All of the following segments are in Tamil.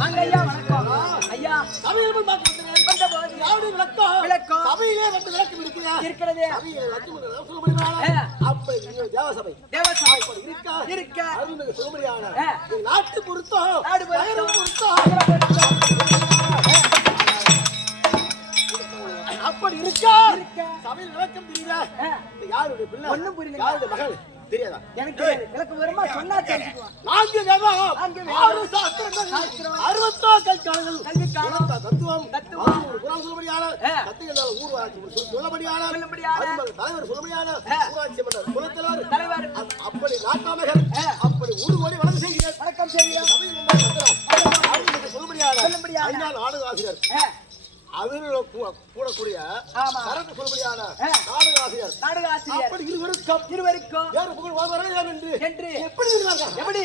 வாங்க ஐயா வணக்கம் ஐயா சபையில் வந்த போது யாருடைய விளக்கம் சபையிலே வந்து விளக்கம் இருக்கிறது சொல்ல முடியுமா அப்படி தேவசபை இருக்க அருள்மிகு சுகமணியான நாட்டு பொருத்தம் அப்படி இருக்கா சபையில் விளக்கம் தெரியல யாருடைய பிள்ளை ஒண்ணும் புரியல யாருடைய மகள் தெரியாதா எனக்கு விளக்கு வருமா சொன்னா தெரிஞ்சுக்குவோம். 4 வேதம் 6 சாஸ்திரங்கள் 64 கல்விக்கானங்கள் தத்துவம் ஒரு குரான் சொல்லபடியான கத்துக்கள் ஊர்வாசி சொல்லபடியான தலைவர் சொல்லபடியான ஊராட்சி மன்ற குலத்தலைவர் தலைவர் அப்படி நாட்டாமகர் அப்படி ஊர்வடி வளர்ந்து செய்கிறார் வணக்கம் செய்கிறார் சபை முன்னாடி சொல்லபடியான ஐநாள் ஆடு ஆசிரியர் அவர்களோட கூடக்கூடிய கரண்ட் சொல்லுபடியான நாடக ஆசிரியர் அப்படி இருவருக்கும் யார் புகழ் வாழ்வார்கள் என்று எப்படி இருந்தாங்க எப்படி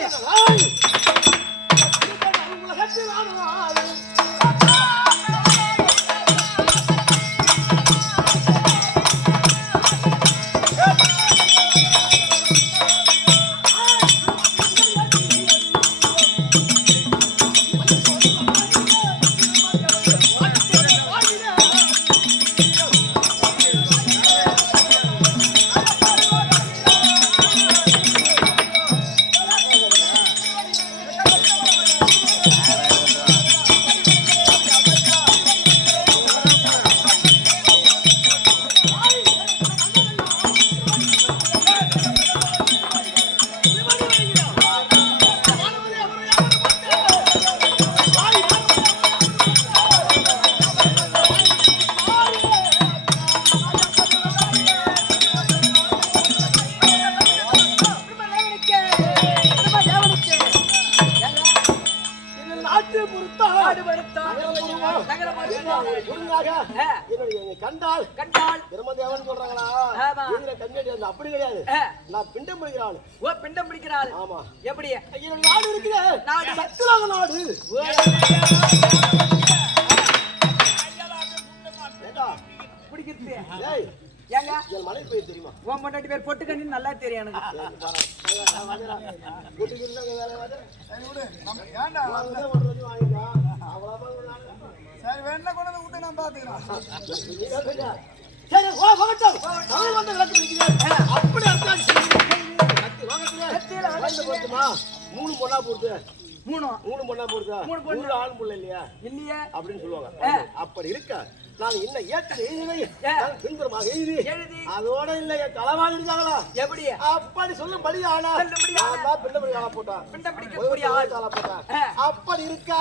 கண்டால் பிரம்மதேவன் சொல்றாங்களா அப்படி கிடையாது நான் பிண்டம் பிடிக்கிறாள் பிண்டம் பிடிக்கிறாள் ஆமா எப்படி என்னுடைய நாடு இருக்கிற சத்துலாக நாடு பிடிக்கிறது ஏங்க என் மனைவி பேர் தெரியுமா உன் பொண்டாட்டி பேர் பொட்டுக்கண்ணு நல்லா தெரியும் எனக்கு சரி வேணா கொண்டு வந்து விட்டு நான் பாத்துக்கிறேன் சரி வந்து அப்படி மூணு பொண்ணா போடுது மூணு பொண்ணா போடுதா மூணு ஆண் புள்ள இல்லையா இல்லையா அப்படின்னு சொல்லுவாங்க அப்படி இருக்க நான் என்ன பின்புறமாக எழுதி அதோட இல்ல தலைவாணி இருக்காங்களா எப்படி அப்படி சொல்லும்படி ஆனா பிண்டபடி ஆளா போட்டான் பிண்டபிடிக்கக்கூடிய ஆளா போட்டான் அப்படி இருக்கா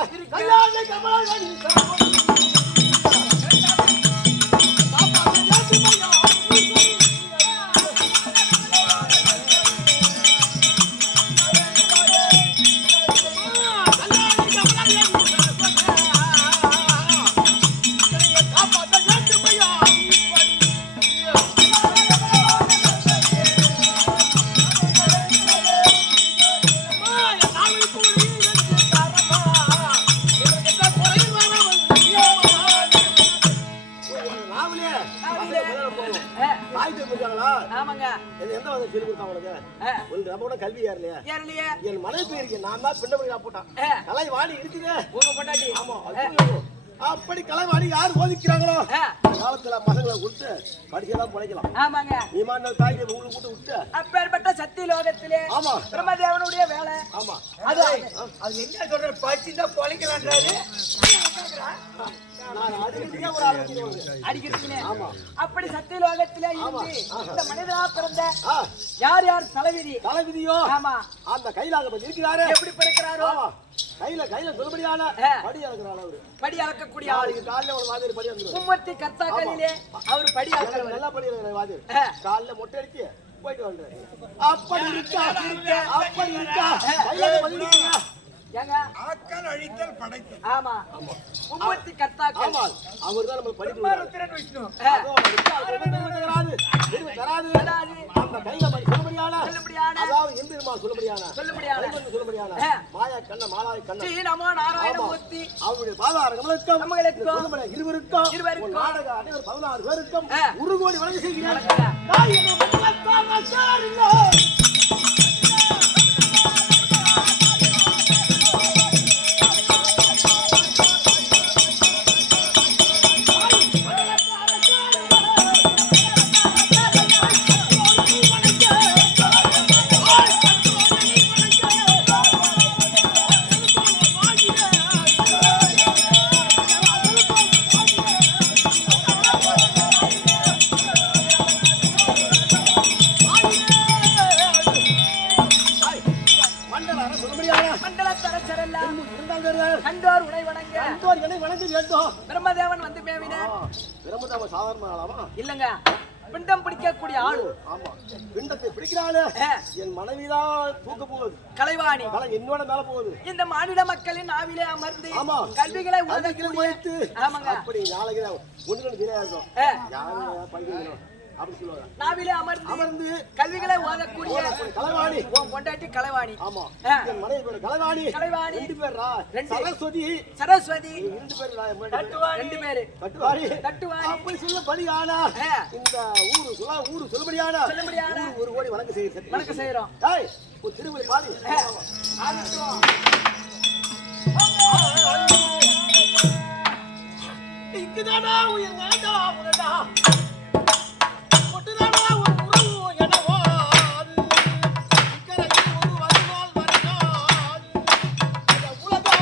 கல்வி ஏறலையா என் மனைவி போயிருக்க நான் தான் பிண்டபடி போட்டான் கலைவாணி இருக்குது உங்க பொண்டாட்டி ஆமா அப்படி கலைவாணி யார் போதிக்கிறாங்களோ காலத்துல பசங்களை கொடுத்து படிச்செல்லாம் பிழைக்கலாம் ஆமாங்க விமான தாய் உங்களுக்கு கூட்டு விட்டு அப்பேற்பட்ட சக்தி லோகத்திலே ஆமா பிரம்மதேவனுடைய வேலை ஆமா அது என்ன சொல்ற படிச்சுதான் பிழைக்கலான்றாரு அப்படி சத்திய லோகத்திலே இருந்து இந்த மனிதனா பிறந்த யார் யார் தலைவிதியோ ஆமா அந்த கைலாசபதி இருக்கிறாரு எப்படி பிறக்கிறாரோ கையில சொல்லுபடியான படி அளக்கக்கூடிய ஆளு காலைல ஒரு மாதிரி படி வந்து மும்மூர்த்தி கர்த்தாக்களிலே அவர் படி அளக்கிறார் நல்லா படி அளக்கிறார் வாதி காலைல மொட்டை அடிச்சு போயிட்டு வந்தாரு அப்படி இருக்கா கையில படி ஏங்க ஆக்கல் அழித்தல் படைத்தல் ஆமா மும்மூர்த்தி கர்த்தாக்கள் ஆமா அவர்தான் நம்ம படிக்கிறார் திரன் விஷ்ணு அதோட தராது அந்த கையில படி சொல்லுபடியான அதாவது எம்பெருமான் சொல்லுபடியான மாயா கண்ண மாலாய் கண்ண ஸ்ரீ நமோ நாராயணமூர்த்தி அவருடைய பாதார கமலக்கம் நம்மளுக்கு இருவருக்கும் நாடக அனைவர் 16 பேருக்கும் 1 கோடி வழங்கி செய்கிறார் தாய் என்ன இருந்தால் வேறு கண்டோர் உனை வணங்க கண்டோர் என்னை வணங்க வேண்டும். பிரம்மதேவன் வந்து மேவினார். பிரம்மதேவன் சாதாரண ஆளாமா? இல்லங்க, பிண்டம் பிடிக்கக்கூடிய ஆளு. ஆமா, பிண்டத்தை பிடிக்கிறாளே என் மனைவிதான் தூக்க போகுது. கலைவாணி என்னோட மேல போகுது. இந்த மாநில மக்களின் ஆவிலே அமர்ந்து ஆமா, கல்விகளை வைத்து ஆமாங்க, அப்படி நாளைக்கு ஒண்ணு தெரியா இருக்கும். யாரு படிக்கணும் அப்படி சொல்லுவாங்க. நாவிலே அமர்ந்து கல்விகளை ஓதக்கூடிய கலைவாணி. பொண்டாட்டி கலைவாணி. ஆமா, என் மனைவி பேரு கலைவாணி. கலைவாணி ரெண்டு பேரா? சரஸ்வதி. சரஸ்வதி ரெண்டு பேரு. ரெண்டு பேரு. தட்டுவாரி. தட்டுவாரி. அப்படி சொல்லும்படியானா இந்த ஊரு சொல்லும்படியானா ஒரு கோடி வணக்கம் செய்யறோம். ஏய், ஒரு திருமணி பாதி இங்குதானா உயிர் வேண்டா உனதா ஒட்டுதானா ஒரு உறவு எனவா இக்கரையில் ஒரு வருவாள் வரனால் இந்த உலகா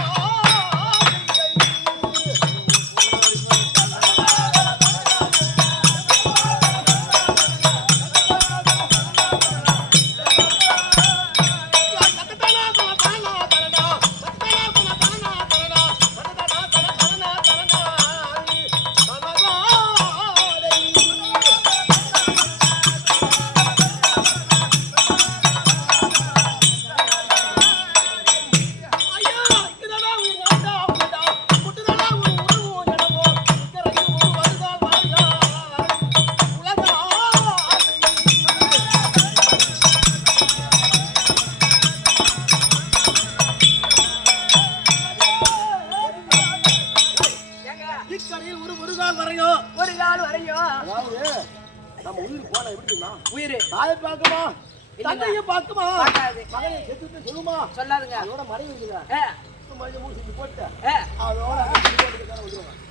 சொல்லாதுங்க.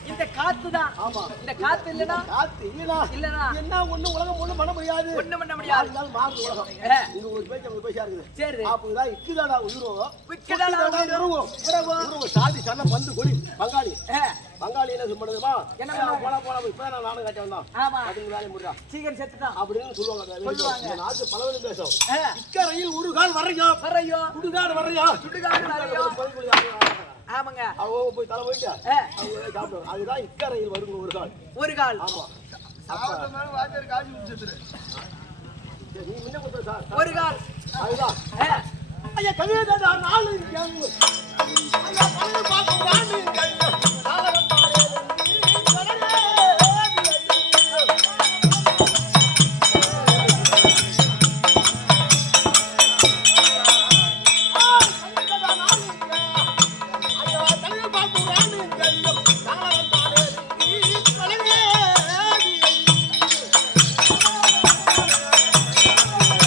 இந்த காத்து தான். இந்த காத்து இல்லனா என்ன ஒண்ணு உலகம் ஒண்ணு பண்ண முடியாது. ஒண்ணு பண்ண முடியாது. மாறு உலகம். இங்க ஒரு பைசா இருக்குது. சரி, அப்பதான் இக்குதாடா உயிரோம். விக்கதாடா உயிரோம். சாதி சண்டை பந்து கொடி பங்காளி. பங்காளி என்ன சொல்லுமா? என்ன போனா இப்ப நானும் கட்ட வந்தான். ஆமா, அதுக்கு வேலை முடியா சீக்கிரம் செத்துதான் அப்படின்னு சொல்லுவாங்க. நாட்டு பலவனும் பேசும். இக்கரையில் ஒரு கால் வரையும் சுடுகாடு வரையும் ஆமாங்க. அவங்க போய் தலை போயிட்டு அதுதான் இக்கரையில் வருங்க ஒரு கால். ஆமா, நீ முன்ன கொடுத்த சார் ஒரு கால் அதுதான். ஐயா கவிதை நாலு ஐயா பார்க்க